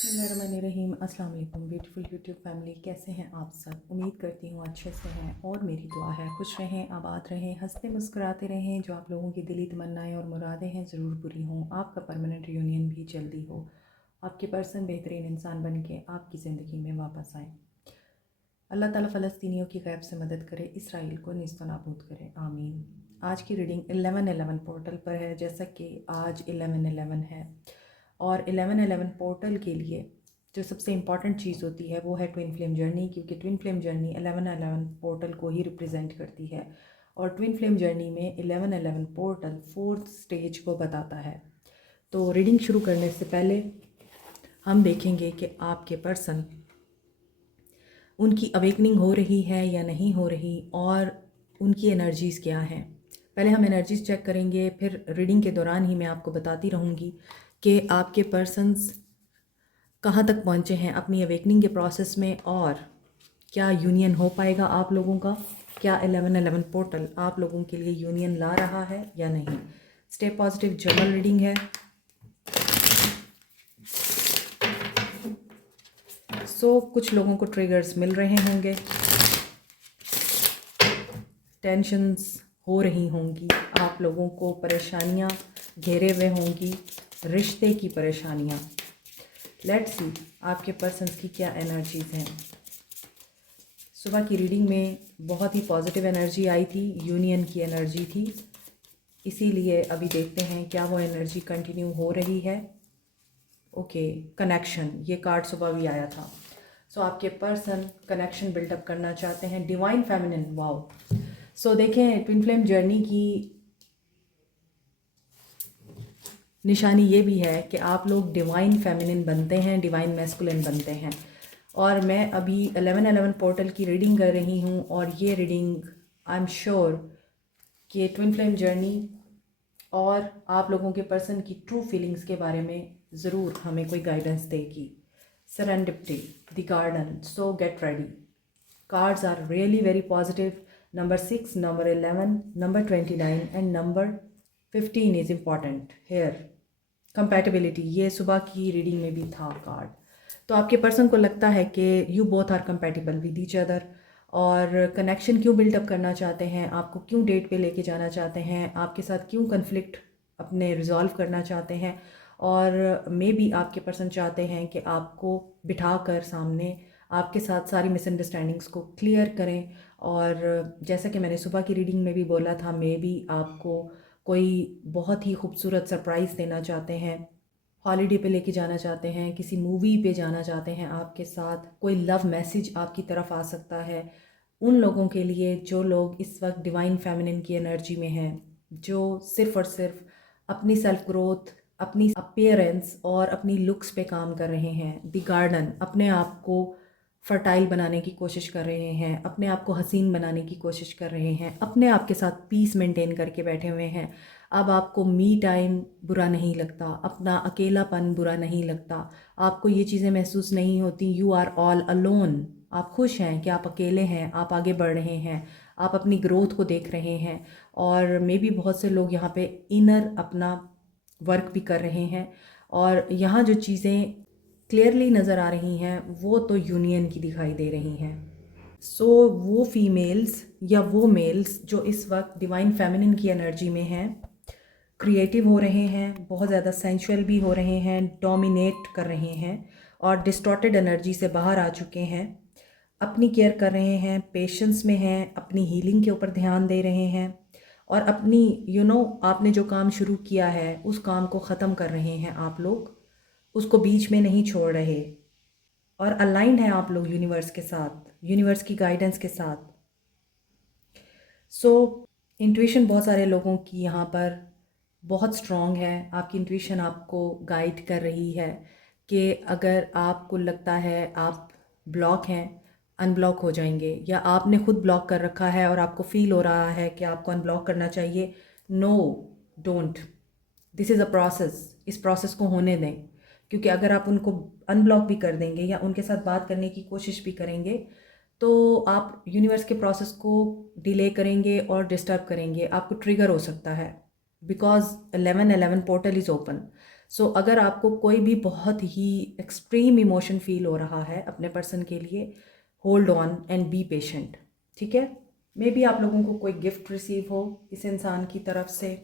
बिस्मिल्लाहिर्रहमानिर्रहीम। अस्सलाम वालेकुम ब्यूटीफुल यूट्यूब फैमिली, कैसे हैं आप सब। उम्मीद करती हूँ अच्छे से हैं और मेरी दुआ है खुश रहें, आबाद रहें, हंसते मुस्कुराते रहें। जो आप लोगों की दिली तमन्नाएं और मुरादें हैं ज़रूर पूरी हों। आपका परमानेंट यूनियन भी जल्दी हो। आपके पर्सन बेहतरीन इंसान बन के आपकी ज़िंदगी में वापस आए। अल्लाह ताला फ़लस्तीनियों की गैब से मदद करे, इसराइल को नीस्तो नाबूद करे, आमीन। आज की रीडिंग 1111 पोर्टल पर है। जैसा कि आज 1111 है और 1111 पोर्टल के लिए जो सबसे इम्पॉर्टेंट चीज़ होती है वो है ट्विन फ्लेम जर्नी, क्योंकि ट्विन फ्लेम जर्नी 1111 पोर्टल को ही रिप्रेजेंट करती है। और ट्विन फ्लेम जर्नी में 1111 पोर्टल 4th स्टेज को बताता है। तो रीडिंग शुरू करने से पहले हम देखेंगे कि आपके पर्सन उनकी अवेकनिंग हो रही है या नहीं हो रही और उनकी एनर्जीज़ क्या हैं। पहले हम एनर्जीज़ चेक करेंगे, फिर रीडिंग के दौरान ही मैं आपको बताती रहूँगी कि आपके पर्सन्स कहाँ तक पहुँचे हैं अपनी अवेकनिंग के प्रोसेस में और क्या यूनियन हो पाएगा आप लोगों का। क्या 1111 पोर्टल आप लोगों के लिए यूनियन ला रहा है या नहीं। स्टे पॉजिटिव जनरल रीडिंग है। कुछ लोगों को ट्रिगर्स मिल रहे होंगे, टेंशन्स हो रही होंगी, आप लोगों को परेशानियां घेरे हुए होंगी, रिश्ते की परेशानियां। लेट्स सी आपके पर्सन्स की क्या एनर्जीज़ हैं। सुबह की रीडिंग में बहुत ही पॉजिटिव एनर्जी आई थी, यूनियन की एनर्जी थी, इसीलिए अभी देखते हैं क्या वो एनर्जी कंटिन्यू हो रही है। ओके, कनेक्शन, ये कार्ड सुबह भी आया था। आपके पर्सन कनेक्शन बिल्डअप करना चाहते हैं। Divine feminine, wow. देखें, ट्विन फ्लेम जर्नी की निशानी ये भी है कि आप लोग डिवाइन फेमिनिन बनते हैं, डिवाइन मैस्कुलिन बनते हैं। और मैं अभी 1111 पोर्टल की रीडिंग कर रही हूँ और ये रीडिंग आई एम श्योर कि ट्विन फ्लेम जर्नी और आप लोगों के पर्सन की ट्रू फीलिंग्स के बारे में ज़रूर हमें कोई गाइडेंस देगी। Serendipity, the garden, so get ready. Cards are really very positive. Number 6, number 11, number 29 and number 15 is important here. Compatibility, ये सुबह की रीडिंग में भी था कार्ड। तो आपके पर्सन को लगता है कि you both are compatible with each other और कनेक्शन क्यों बिल्डअप करना चाहते हैं, आपको क्यों डेट पे लेके जाना चाहते हैं, आपके साथ क्यों कन्फ्लिक्ट अपने रिजॉल्व करना चाहते हैं। और मे बी आपके पर्सन चाहते हैं कि आपको बिठा कर सामने आपके साथ सारी मिसअंडरस्टैंडिंग्स को क्लियर करें। और जैसा कि मैंने सुबह की रीडिंग में भी बोला था, मे बी आपको कोई बहुत ही खूबसूरत सरप्राइज़ देना चाहते हैं, हॉलीडे पे लेके जाना चाहते हैं, किसी मूवी पे जाना चाहते हैं आपके साथ, कोई लव मैसेज आपकी तरफ आ सकता है। उन लोगों के लिए जो लोग इस वक्त डिवाइन फेमिनिन की एनर्जी में हैं, जो सिर्फ़ और सिर्फ अपनी सेल्फ ग्रोथ, अपनी अपीयरेंस और अपनी लुक्स पे काम कर रहे हैं। द गार्डन, अपने आप को फर्टाइल बनाने की कोशिश कर रहे हैं, अपने आप को हसीन बनाने की कोशिश कर रहे हैं, अपने आप के साथ पीस मेंटेन करके बैठे हुए हैं। अब आपको मी टाइम बुरा नहीं लगता, अपना अकेलापन बुरा नहीं लगता, आपको ये चीज़ें महसूस नहीं होती। You are all alone. आप खुश हैं कि आप अकेले हैं, आप आगे बढ़ रहे हैं, आप अपनी ग्रोथ को देख रहे हैं। और मे बी बहुत से लोग यहाँ पे इनर अपना वर्क भी कर रहे हैं। और यहाँ जो चीज़ें क्लियरली नज़र आ रही हैं वो तो यूनियन की दिखाई दे रही हैं। वो फीमेल्स या वो मेल्स जो इस वक्त डिवाइन फेमिनिन की एनर्जी में हैं, क्रिएटिव हो रहे हैं, बहुत ज़्यादा सेंशुअल भी हो रहे हैं, डोमिनेट कर रहे हैं और डिस्टॉर्टेड एनर्जी से बाहर आ चुके हैं, अपनी केयर कर रहे हैं, पेशेंस में हैं, अपनी हीलिंग के ऊपर ध्यान दे रहे हैं और अपनी आपने जो काम शुरू किया है उस काम को ख़त्म कर रहे हैं आप लोग, उसको बीच में नहीं छोड़ रहे और अलाइंड हैं आप लोग यूनिवर्स के साथ, यूनिवर्स की गाइडेंस के साथ। इंट्यूशन बहुत सारे लोगों की यहाँ पर बहुत स्ट्रॉन्ग है। आपकी इंट्यूशन आपको गाइड कर रही है कि अगर आपको लगता है आप ब्लॉक हैं, अनब्लॉक हो जाएंगे, या आपने खुद ब्लॉक कर रखा है और आपको फील हो रहा है कि आपको अनब्लॉक करना चाहिए। No, don't, this is a process. इस प्रोसेस को होने दें, क्योंकि अगर आप उनको अनब्लॉक भी कर देंगे या उनके साथ बात करने की कोशिश भी करेंगे तो आप यूनिवर्स के प्रोसेस को डिले करेंगे और डिस्टर्ब करेंगे, आपको ट्रिगर हो सकता है। Because 1111 portal is open. So अगर आपको कोई भी बहुत ही एक्सट्रीम इमोशन फील हो रहा है अपने पर्सन के लिए, hold on and be patient, ठीक है। मे बी आप लोगों को कोई गिफ्ट रिसीव हो इस इंसान की तरफ से,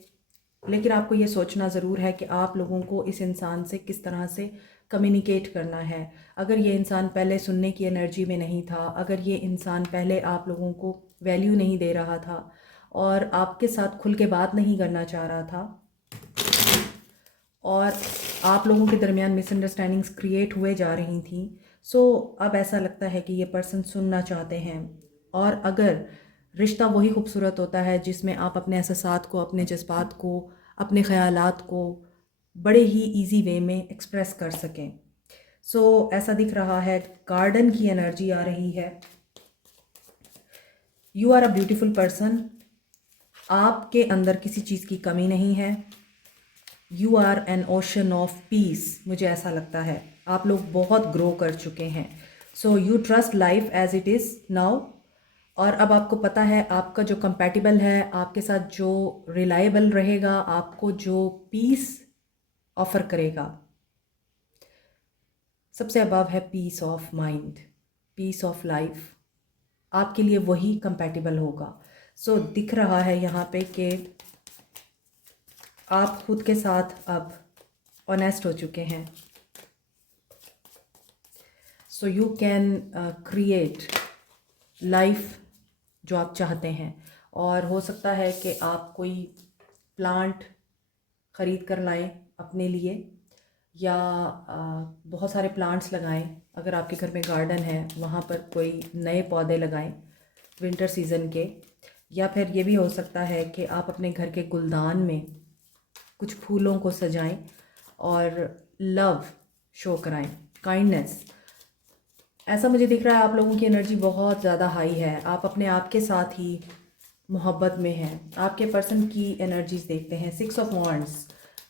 लेकिन आपको ये सोचना ज़रूर है कि आप लोगों को इस इंसान से किस तरह से कम्युनिकेट करना है। अगर ये इंसान पहले सुनने की एनर्जी में नहीं था, अगर ये इंसान पहले आप लोगों को वैल्यू नहीं दे रहा था और आपके साथ खुल के बात नहीं करना चाह रहा था, और आप लोगों के दरमियान मिसअंडरस्टैंडिंग्स क्रिएट हुए जा रही थी, सो अब ऐसा लगता है कि ये पर्सन सुनना चाहते हैं। और अगर रिश्ता वही खूबसूरत होता है जिसमें आप अपने एहसासात को, अपने जज्बात को, अपने ख़यालात को बड़े ही इजी वे में एक्सप्रेस कर सकें। सो ऐसा दिख रहा है, गार्डन की एनर्जी आ रही है। You are a beautiful person, आपके अंदर किसी चीज़ की कमी नहीं है। You are an ocean of peace, मुझे ऐसा लगता है आप लोग बहुत ग्रो कर चुके हैं। So you trust life as it is now, और अब आपको पता है आपका जो कंपैटिबल है, आपके साथ जो रिलायबल रहेगा, आपको जो पीस ऑफर करेगा, सबसे अबव है peace of mind, peace of life, आपके लिए वही कंपैटिबल होगा। सो दिख रहा है यहाँ पे कि आप खुद के साथ अब ऑनेस्ट हो चुके हैं। So you can create life जो आप चाहते हैं। और हो सकता है कि आप कोई प्लांट ख़रीद कर लाएं अपने लिए, या बहुत सारे प्लांट्स लगाएं। अगर आपके घर में गार्डन है वहाँ पर कोई नए पौधे लगाएं विंटर सीज़न के। या फिर ये भी हो सकता है कि आप अपने घर के गुलदान में कुछ फूलों को सजाएं और लव शो कराएं, काइंडनेस। ऐसा मुझे दिख रहा है आप लोगों की एनर्जी बहुत ज़्यादा हाई है, आप अपने आप के साथ ही मोहब्बत में हैं। आपके पर्सन की एनर्जीज देखते हैं, 6 ऑफ वॉन्ड्स,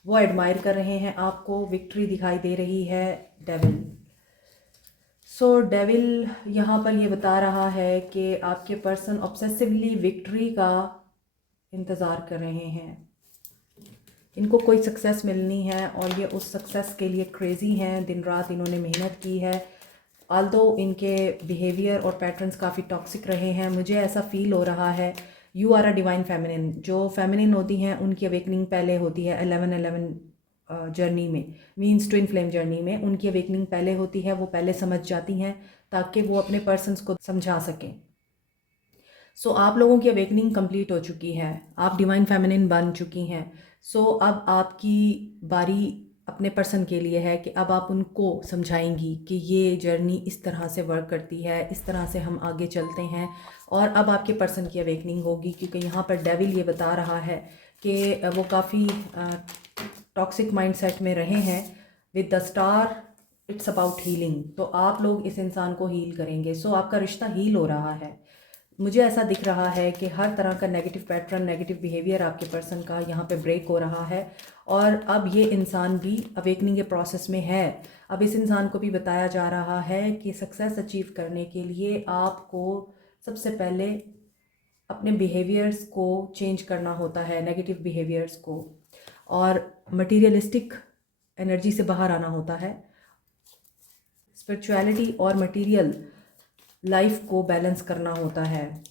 वो एडमायर कर रहे हैं आपको, विक्ट्री दिखाई दे रही है, डेविल। सो डेविल यहाँ पर ये बता रहा है कि आपके पर्सन ऑब्सेसिवली विक्ट्री का इंतज़ार कर रहे हैं। इनको कोई सक्सेस मिलनी है और ये उस सक्सेस के लिए क्रेज़ी हैं, दिन रात इन्होंने मेहनत की है। आल्दो इनके बिहेवियर और पैटर्न्स काफ़ी टॉक्सिक रहे हैं, मुझे ऐसा फील हो रहा है। You are a divine feminine, जो फेमिनिन होती हैं उनकी अवेकनिंग पहले होती है 11-11 जर्नी में, मीन्स ट्विन फ्लेम जर्नी में उनकी अवेकनिंग पहले होती है, वो पहले समझ जाती हैं ताकि वो अपने पर्सन्स को समझा सकें। सो आप लोगों की अवेकनिंग कंप्लीट हो चुकी है, आप डिवाइन फेमिनिन बन चुकी हैं। सो अब आपकी बारी अपने पर्सन के लिए है कि अब आप उनको समझाएंगी कि ये जर्नी इस तरह से वर्क करती है, इस तरह से हम आगे चलते हैं। और अब आपके पर्सन की अवेकनिंग होगी, क्योंकि यहाँ पर डेविल ये बता रहा है कि वो काफ़ी टॉक्सिक माइंडसेट में रहे हैं। With the star it's about healing, तो आप लोग इस इंसान को हील करेंगे। सो आपका रिश्ता हील हो रहा है। मुझे ऐसा दिख रहा है कि हर तरह का नेगेटिव पैटर्न, नेगेटिव बिहेवियर आपके पर्सन का यहाँ पे ब्रेक हो रहा है। और अब ये इंसान भी अवेकनिंग के प्रोसेस में है। अब इस इंसान को भी बताया जा रहा है कि सक्सेस अचीव करने के लिए आपको सबसे पहले अपने बिहेवियर्स को चेंज करना होता है, नेगेटिव बिहेवियर्स को, और मटीरियलिस्टिक एनर्जी से बाहर आना होता है। स्पिरिचुअलिटी और मटीरियल लाइफ को बैलेंस करना होता है,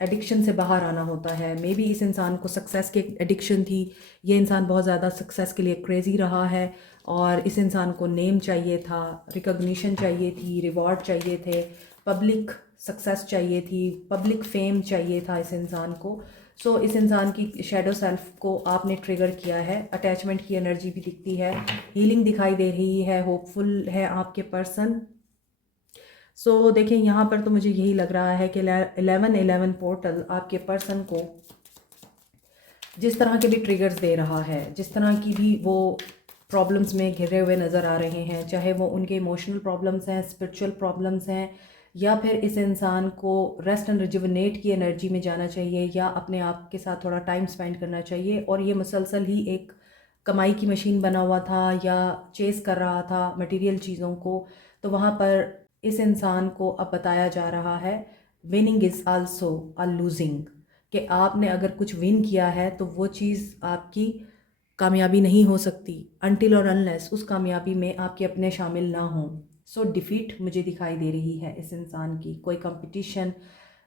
एडिक्शन से बाहर आना होता है। मे बी इस इंसान को सक्सेस की एडिक्शन थी, ये इंसान बहुत ज़्यादा सक्सेस के लिए क्रेज़ी रहा है, और इस इंसान को नेम चाहिए था, रिकॉग्निशन चाहिए थी, रिवॉर्ड चाहिए थे, पब्लिक सक्सेस चाहिए थी, पब्लिक फेम चाहिए था इस इंसान को। सो इस इंसान की शैडो सेल्फ को आपने ट्रिगर किया है। अटैचमेंट की एनर्जी भी दिखती है, हीलिंग दिखाई दे रही है, होपफुल है आपके पर्सन। सो देखिए यहाँ पर तो मुझे यही लग रहा है कि 11-11 पोर्टल आपके पर्सन को जिस तरह के भी ट्रिगर्स दे रहा है, जिस तरह की भी वो प्रॉब्लम्स में घिरे हुए नज़र आ रहे हैं, चाहे वो उनके इमोशनल प्रॉब्लम्स हैं, स्पिरिचुअल प्रॉब्लम्स हैं, या फिर इस इंसान को रेस्ट एंड रिजुविनेट की एनर्जी में जाना चाहिए, या अपने आप के साथ थोड़ा टाइम स्पेंड करना चाहिए। और ये मुसलसल ही एक कमाई की मशीन बना हुआ था या चेस कर रहा था मटेरियल चीज़ों को, तो वहाँ पर इस इंसान को अब बताया जा रहा है winning is also a losing, कि आपने अगर कुछ विन किया है तो वो चीज़ आपकी कामयाबी नहीं हो सकती अनटिल और अनलेस उस कामयाबी में आपके अपने शामिल ना हों। सो डिफ़ीट मुझे दिखाई दे रही है इस इंसान की, कोई कंपटीशन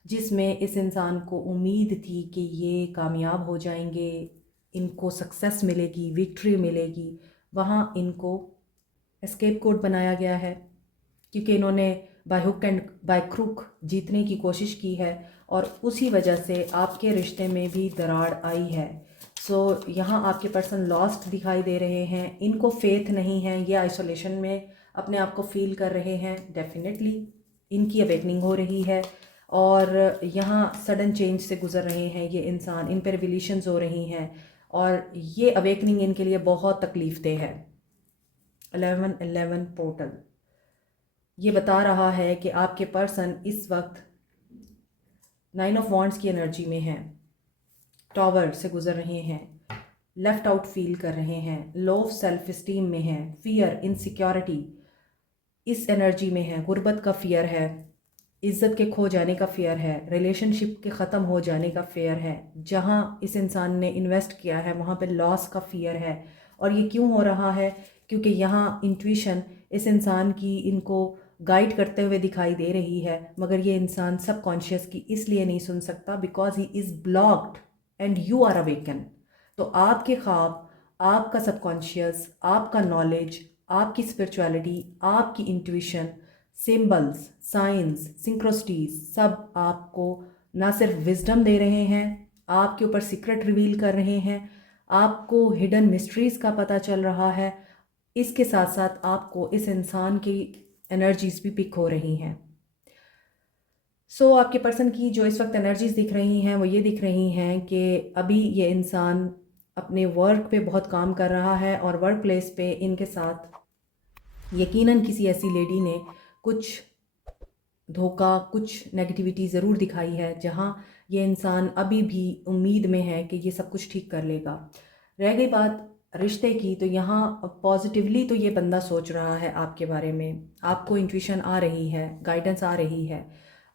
जिसमें इस इंसान को उम्मीद थी कि ये कामयाब हो जाएंगे, इनको सक्सेस मिलेगी, विक्ट्री मिलेगी, वहाँ इनको एस्केप कोड बनाया गया है क्योंकि इन्होंने by hook and by crook जीतने की कोशिश की है और उसी वजह से आपके रिश्ते में भी दरार आई है। सो यहाँ आपके पर्सन लॉस्ट दिखाई दे रहे हैं, इनको फेथ नहीं है, ये आइसोलेशन में अपने आप को फील कर रहे हैं। डेफिनेटली इनकी अवेकनिंग हो रही है और यहाँ सडन चेंज से गुजर रहे हैं ये इंसान, इन पर रिविलेशंस हो रही हैं और ये अवेकनिंग इनके लिए बहुत तकलीफ दे है। 1111 पोर्टल ये बता रहा है कि आपके पर्सन इस वक्त 9 ऑफ वॉन्ड्स की एनर्जी में है, टॉवर से गुजर रहे हैं, लेफ्ट आउट फील कर रहे हैं, लो ऑफ सेल्फ इस्टीम में है, फियर, इनसिक्योरिटी इस एनर्जी में है, गुर्बत का फियर है, इज़्ज़त के खो जाने का फेयर है, रिलेशनशिप के ख़त्म हो जाने का फेयर है, जहाँ इस इंसान ने इन्वेस्ट किया है वहाँ पे लॉस का फियर है। और ये क्यों हो रहा है? क्योंकि यहाँ इंट्यूशन इस इंसान की इनको गाइड करते हुए दिखाई दे रही है, मगर ये इंसान सबकॉन्शियस की इसलिए नहीं सुन सकता because he is blocked and you are awaken. तो आपके ख्वाब, आपका सबकॉन्शियस, आपका नॉलेज, आपकी स्पिरिचुअलिटी, आपकी इंट्यूशन, सिंबल्स, साइंस, सिंक्रोसिटीज सब आपको ना सिर्फ विजडम दे रहे हैं, आपके ऊपर सीक्रेट रिवील कर रहे हैं, आपको हिडन मिस्ट्रीज का पता चल रहा है, इसके साथ साथ आपको इस इंसान की एनर्जीज भी पिक हो रही हैं। सो आपके पर्सन की जो इस वक्त एनर्जीज दिख रही हैं वो ये दिख रही हैं कि अभी ये इंसान अपने वर्क पे बहुत काम कर रहा है और वर्क प्लेस पे इनके साथ यकीनन किसी ऐसी लेडी ने कुछ धोखा, कुछ नेगेटिविटी ज़रूर दिखाई है, जहाँ ये इंसान अभी भी उम्मीद में है कि ये सब कुछ ठीक कर लेगा। रह गई बात रिश्ते की, तो यहाँ पॉजिटिवली तो ये बंदा सोच रहा है आपके बारे में, आपको इंट्यूशन आ रही है, गाइडेंस आ रही है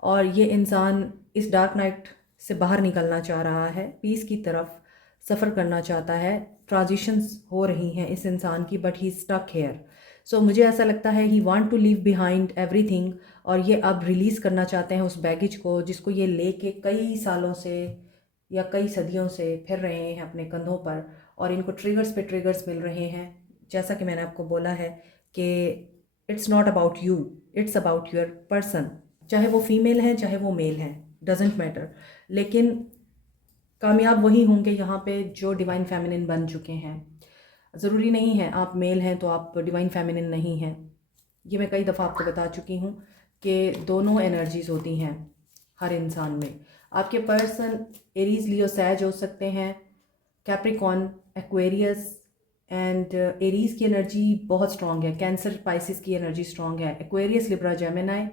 और ये इंसान इस डार्क नाइट से बाहर निकलना चाह रहा है, पीस की तरफ सफ़र करना चाहता है। ट्रांजिशंस हो रही हैं इस इंसान की, but he stuck here. So मुझे ऐसा लगता है he want to leave behind everything और ये अब रिलीज़ करना चाहते हैं उस बैगेज को जिसको ये लेके कई सालों से या कई सदियों से फिर रहे हैं अपने कंधों पर और इनको ट्रिगर्स पे ट्रिगर्स मिल रहे हैं। जैसा कि मैंने आपको बोला है कि it's not about you, it's about your person. चाहे वो फीमेल हैं चाहे वो मेल हैं, डजेंट मैटर, लेकिन कामयाब वही होंगे यहाँ पे जो डिवाइन फेमिनिन बन चुके हैं। ज़रूरी नहीं है आप मेल हैं तो आप डिवाइन फेमिनिन नहीं हैं। ये मैं कई दफ़ा आपको बता चुकी हूँ कि दोनों एनर्जीज़ होती हैं हर इंसान में। आपके पर्सन एरीज, लियो, सैज हो सकते हैं, कैप्रिकॉन, एक्वेरियस एंड एरीज की एनर्जी बहुत स्ट्रॉन्ग है, कैंसर, पाइसिस की एनर्जी स्ट्रॉन्ग है, Aquarius, Libra, Gemini,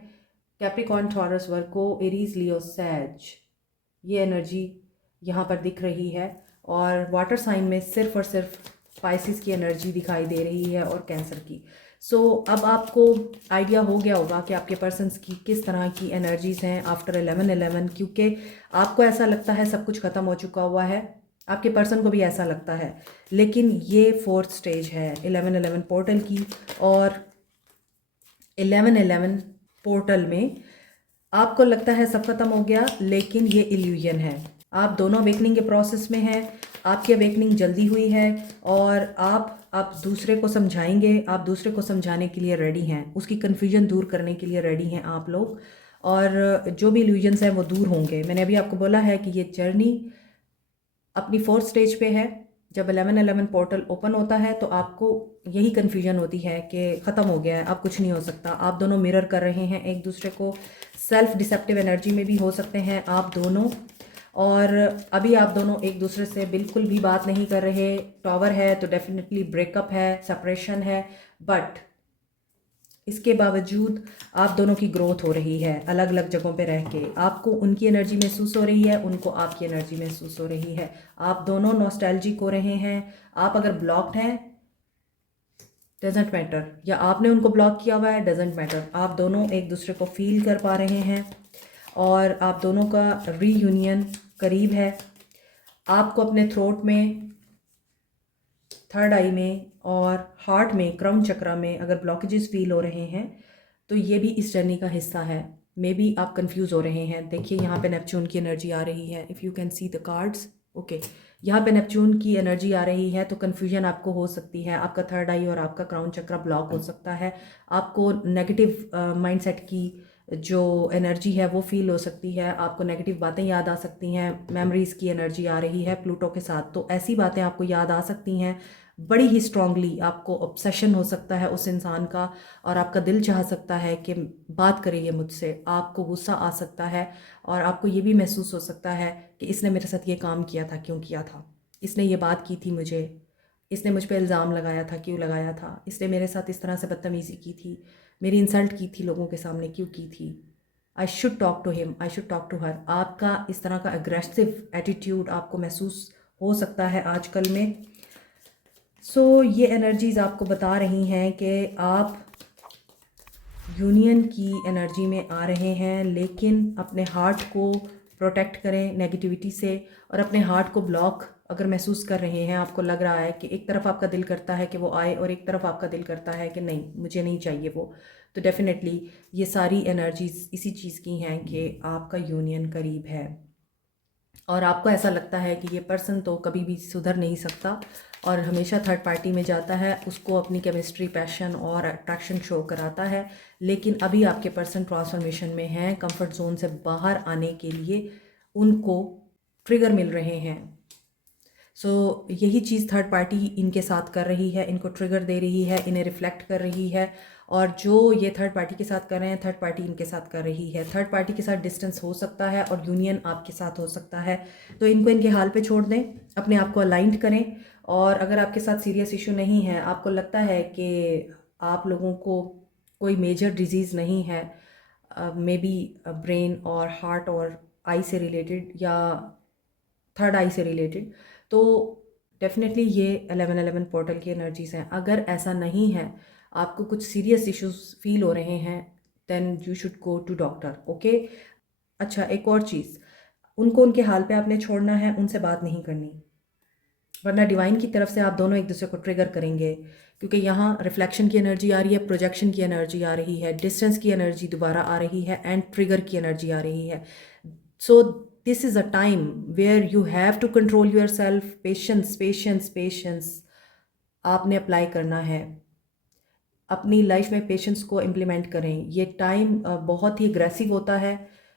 Capricorn, Taurus, Virgo, Aries, Leo, Sag, ये एनर्जी यहाँ पर दिख रही है। और वाटर साइन में सिर्फ और सिर्फ स्पाइसिस की एनर्जी दिखाई दे रही है और कैंसर की। सो अब आपको आइडिया हो गया होगा कि आपके पर्सन्स की किस तरह की एनर्जीज़ हैं आफ्टर 11/11, क्योंकि आपको ऐसा लगता है सब कुछ ख़त्म हो चुका हुआ है, आपके पर्सन को भी ऐसा लगता है, लेकिन ये 4th स्टेज है 11/11 पोर्टल की। और 11/11 पोर्टल में आपको लगता है सब खत्म हो गया, लेकिन ये इल्यूजन है। आप दोनों अवेकनिंग के प्रोसेस में हैं, आपकी अवेकनिंग जल्दी हुई है और आप दूसरे को समझाएंगे, आप दूसरे को समझाने के लिए रेडी हैं, उसकी कन्फ्यूजन दूर करने के लिए रेडी हैं आप लोग, और जो भी इल्यूजन्स हैं वो दूर होंगे। मैंने अभी आपको बोला है कि ये जर्नी अपनी 4th स्टेज पे है। जब 11/11 पोर्टल ओपन होता है तो आपको यही कन्फ्यूजन होती है कि ख़त्म हो गया है, अब कुछ नहीं हो सकता। आप दोनों मिरर कर रहे हैं एक दूसरे को, सेल्फ डिसेप्टिव एनर्जी में भी हो सकते हैं आप दोनों, और अभी आप दोनों एक दूसरे से बिल्कुल भी बात नहीं कर रहे। टॉवर है तो डेफिनेटली ब्रेकअप है, सेपरेशन है, बट इसके बावजूद आप दोनों की ग्रोथ हो रही है अलग अलग जगहों पे रह के। आपको उनकी एनर्जी महसूस हो रही है, उनको आपकी एनर्जी महसूस हो रही है, आप दोनों नॉस्टैल्जिक हो रहे हैं। आप अगर ब्लॉक्ड हैं डजेंट मैटर, या आपने उनको ब्लॉक किया हुआ है डजेंट मैटर, आप दोनों एक दूसरे को फील कर पा रहे हैं और आप दोनों का रीयूनियन करीब है। आपको अपने थ्रोट में थर्ड आई में और हार्ट में, क्राउन चक्रा में अगर ब्लॉकेजेस फील हो रहे हैं तो ये भी इस जर्नी का हिस्सा है। मे बी आप कंफ्यूज हो रहे हैं। देखिए यहाँ पे नेपच्यून की एनर्जी आ रही है, if you can see the cards. Okay, यहाँ पे नेपच्यून की एनर्जी आ रही है तो कन्फ्यूजन आपको हो सकती है। आपका थर्ड आई और आपका क्राउन चक्रा ब्लॉक हो सकता है। आपको नेगेटिव माइंडसेट की जो एनर्जी है वो फील हो सकती है। आपको नेगेटिव बातें याद आ सकती हैं। मेमोरीज़ की एनर्जी आ रही है प्लूटो के साथ, तो ऐसी बातें आपको याद आ सकती हैं। बड़ी ही स्ट्रांगली आपको ऑब्सेशन हो सकता है उस इंसान का, और आपका दिल चाह सकता है कि बात करिए मुझसे। आपको गुस्सा आ सकता है और आपको ये भी महसूस हो सकता है कि इसने मेरे साथ ये काम किया था, क्यों किया था, इसने ये बात की थी मुझे, इसने मुझ पर इल्ज़ाम लगाया था, क्यों लगाया था, इसने मेरे साथ इस तरह से बदतमीज़ी की थी, मेरी इंसल्ट की थी लोगों के सामने, क्यों की थी। I should talk to him, I should talk to her. आपका इस तरह का अग्रेसिव एटीट्यूड आपको महसूस हो सकता है आजकल में। ये एनर्जीज़ आपको बता रही हैं कि आप यूनियन की एनर्जी में आ रहे हैं, लेकिन अपने हार्ट को प्रोटेक्ट करें नेगेटिविटी से। और अपने हार्ट को ब्लॉक अगर महसूस कर रहे हैं, आपको लग रहा है कि एक तरफ आपका दिल करता है कि वो आए और एक तरफ आपका दिल करता है कि नहीं, मुझे नहीं चाहिए वो, तो डेफ़िनेटली ये सारी एनर्जीज़ इसी चीज़ की हैं कि आपका यूनियन करीब है। और आपको ऐसा लगता है कि ये पर्सन तो कभी भी सुधर नहीं सकता और हमेशा थर्ड पार्टी में जाता है, उसको अपनी केमिस्ट्री, पैशन और अट्रैक्शन शो कराता है। लेकिन अभी आपके पर्सन ट्रांसफॉर्मेशन में हैं, कंफर्ट जोन से बाहर आने के लिए उनको ट्रिगर मिल रहे हैं। यही चीज़ थर्ड पार्टी इनके साथ कर रही है, इनको ट्रिगर दे रही है, इन्हें रिफ्लेक्ट कर रही है। और जो ये थर्ड पार्टी के साथ कर रहे हैं, थर्ड पार्टी इनके साथ कर रही है। थर्ड पार्टी के साथ डिस्टेंस हो सकता है और यूनियन आपके साथ हो सकता है। तो इनको इनके हाल पे छोड़ दें, अपने आप को अलाइंड करें। और अगर आपके साथ सीरियस इशू नहीं है, आपको लगता है कि आप लोगों को कोई मेजर डिजीज़ नहीं है, मे बी ब्रेन और हार्ट और आई से रिलेटेड या थर्ड आई से रिलेटेड, तो डेफिनेटली ये 1111 पोर्टल की एनर्जीज़ हैं। अगर ऐसा नहीं है, आपको कुछ सीरियस इश्यूज फील हो रहे हैं, then you should go to doctor. Okay. अच्छा, एक और चीज़, उनको उनके हाल पे आपने छोड़ना है, उनसे बात नहीं करनी, वरना डिवाइन की तरफ से आप दोनों एक दूसरे को ट्रिगर करेंगे। क्योंकि यहाँ रिफ्लेक्शन की एनर्जी आ रही है, प्रोजेक्शन की एनर्जी आ रही है, डिस्टेंस की एनर्जी दोबारा आ रही है एंड ट्रिगर की एनर्जी आ रही है। So this is a time where you have to control yourself. Patience, patience, patience आपने अप्लाई करना है अपनी लाइफ में। पेशेंस को इम्प्लीमेंट करें। ये टाइम बहुत ही अग्रेसिव होता है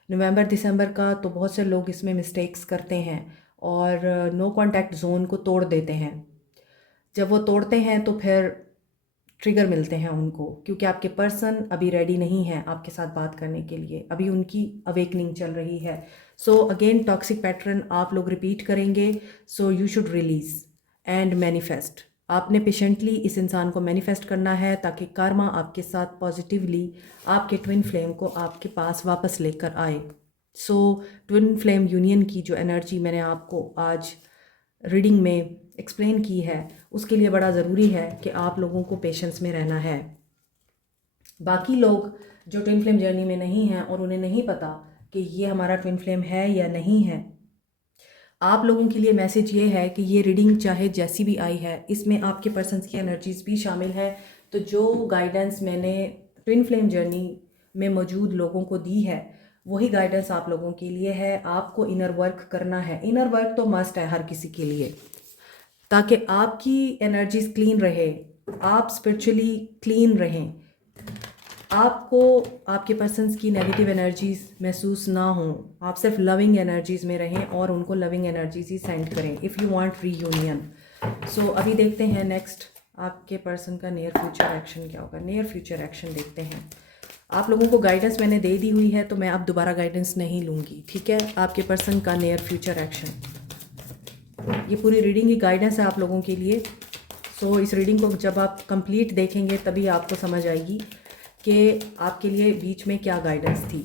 नवंबर दिसंबर का, तो बहुत से लोग इसमें मिस्टेक्स करते हैं और नो कांटेक्ट जोन को तोड़ देते हैं। जब वो तोड़ते हैं तो फिर ट्रिगर मिलते हैं उनको, क्योंकि आपके पर्सन अभी रेडी नहीं है आपके साथ बात करने के लिए, अभी उनकी अवेकनिंग चल रही है। अगेन टॉक्सिक पैटर्न आप लोग रिपीट करेंगे। You should release and manifest. आपने पेशेंटली इस इंसान को मैनिफेस्ट करना है ताकि कर्मा आपके साथ पॉजिटिवली आपके ट्विन फ्लेम को आपके पास वापस लेकर आए। ट्विन फ्लेम यूनियन की जो एनर्जी मैंने आपको आज रीडिंग में एक्सप्लेन की है, उसके लिए बड़ा ज़रूरी है कि आप लोगों को पेशेंस में रहना है। बाकी लोग जो ट्विन फ्लेम जर्नी में नहीं हैं और उन्हें नहीं पता कि ये हमारा ट्विन फ्लेम है या नहीं है, आप लोगों के लिए मैसेज ये है कि ये रीडिंग चाहे जैसी भी आई है, इसमें आपके पर्सन्स की एनर्जीज भी शामिल है। तो जो गाइडेंस मैंने ट्विन फ्लेम जर्नी में मौजूद लोगों को दी है, वही गाइडेंस आप लोगों के लिए है। आपको इनर वर्क करना है। इनर वर्क तो मस्ट है हर किसी के लिए, ताकि आपकी एनर्जीज क्लीन रहे, आप स्पिरिचुअली क्लीन रहें, आपको आपके पर्सन्स की नेगेटिव एनर्जीज महसूस ना हो, आप सिर्फ लविंग एनर्जीज में रहें और उनको लविंग एनर्जीज ही सेंड करें इफ़ यू वांट रीयूनियन। अभी देखते हैं नेक्स्ट आपके पर्सन का नियर फ्यूचर एक्शन क्या होगा। नियर फ्यूचर एक्शन देखते हैं। आप लोगों को गाइडेंस मैंने दे दी हुई है, तो मैं अब दोबारा गाइडेंस नहीं लूँगी, ठीक है। आपके पर्सन का नियर फ्यूचर एक्शन, ये पूरी रीडिंग ही गाइडेंस है आप लोगों के लिए। इस रीडिंग को जब आप कंप्लीट देखेंगे तभी आपको समझ आएगी कि आपके लिए बीच में क्या गाइडेंस थी।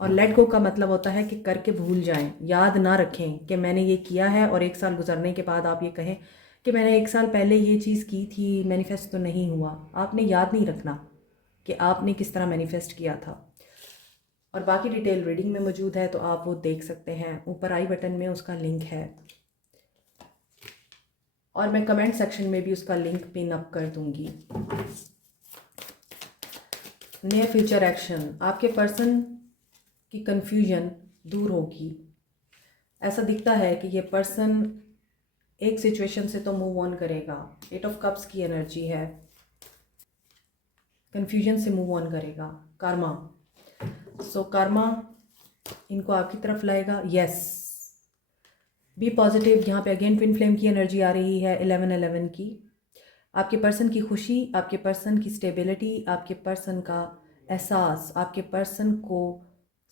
और लेट गो का मतलब होता है कि करके भूल जाएं, याद ना रखें कि मैंने ये किया है और एक साल गुजरने के बाद आप ये कहें कि मैंने एक साल पहले ये चीज़ की थी, मैनिफेस्ट तो नहीं हुआ। आपने याद नहीं रखना कि आपने किस तरह मैनिफेस्ट किया था। और बाकी डिटेल रीडिंग में मौजूद है, तो आप वो देख सकते हैं। ऊपर आई बटन में उसका लिंक है। और मैं कमेंट सेक्शन में भी उसका लिंक पिन अप कर दूंगी। नियर फ्यूचर एक्शन, आपके पर्सन की कन्फ्यूजन दूर होगी। ऐसा दिखता है कि ये पर्सन एक सिचुएशन से तो मूव ऑन करेगा। 8 ऑफ कप्स की एनर्जी है, कन्फ्यूजन से मूव ऑन करेगा। कर्मा, सो कर्मा इनको आपकी तरफ लाएगा। Yes, be positive. यहाँ पे अगेन ट्विन फ्लेम की एनर्जी आ रही है 11-11 की। आपके पर्सन की खुशी, आपके पर्सन की स्टेबिलिटी, आपके पर्सन का एहसास, आपके पर्सन को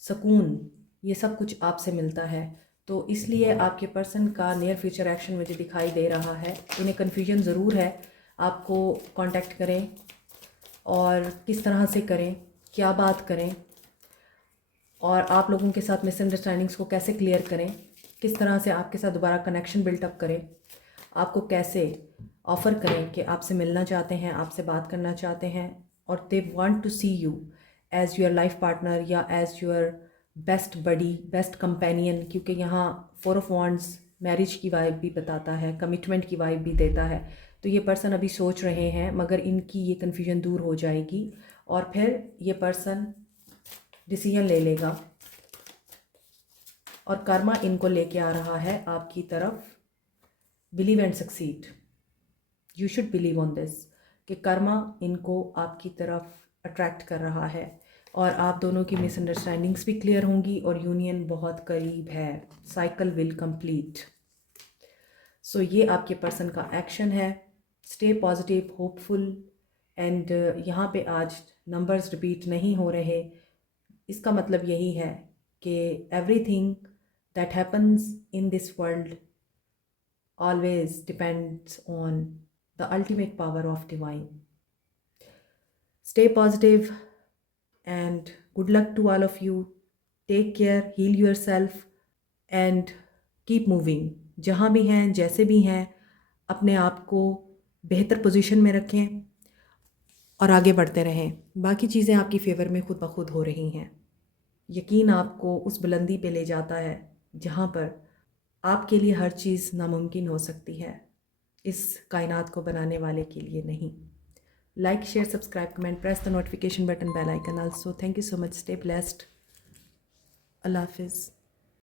सुकून, ये सब कुछ आपसे मिलता है। तो इसलिए आपके पर्सन का नियर फ्यूचर एक्शन मुझे दिखाई दे रहा है। इन्हें कन्फ्यूजन ज़रूर है, आपको कांटेक्ट करें और किस तरह से करें, क्या बात करें, और आप लोगों के साथ मिसअंडरस्टैंडिंग्स को कैसे क्लियर करें, किस तरह से आपके साथ दोबारा कनेक्शन बिल्टअप करें, आपको कैसे ऑफ़र करें कि आपसे मिलना चाहते हैं, आपसे बात करना चाहते हैं, और they want to see you as your life partner या as your best buddy, best companion. क्योंकि यहाँ 4 ऑफ वॉन्ड्स मैरिज की वाइब भी बताता है, कमिटमेंट की वाइब भी देता है। तो ये पर्सन अभी सोच रहे हैं, मगर इनकी ये कन्फ्यूजन दूर हो जाएगी और फिर ये पर्सन डिसीजन ले लेगा। और कर्मा इनको लेके आ रहा है आपकी तरफ। Believe and succeed, you should believe on this कि कर्मा इनको आपकी तरफ अट्रैक्ट कर रहा है और आप दोनों की मिसअंडरस्टैंडिंग्स भी क्लियर होंगी और यूनियन बहुत करीब है। Cycle will complete. सो ये आपके पर्सन का एक्शन है। स्टे पॉजिटिव, होपफुल, एंड यहाँ पे आज नंबर्स रिपीट नहीं हो रहे। इसका मतलब यही है कि everything that happens in this world always depends on the ultimate power of divine. Stay positive and good luck to all of you. Take care, heal yourself and keep moving. जहाँ भी हैं, जैसे भी हैं, अपने आप को बेहतर पोजीशन में रखें और आगे बढ़ते रहें। बाकी चीज़ें आपकी फेवर में खुद ब खुद हो रही हैं। यकीन आपको उस बुलंदी पे ले जाता है जहाँ पर आपके लिए हर चीज़ नामुमकिन हो सकती है, इस कायनात को बनाने वाले के लिए नहीं। Like, share, subscribe, comment, press the notification button, bell icon also. Thank you so much. Stay blessed. अल्लाह हाफिज़।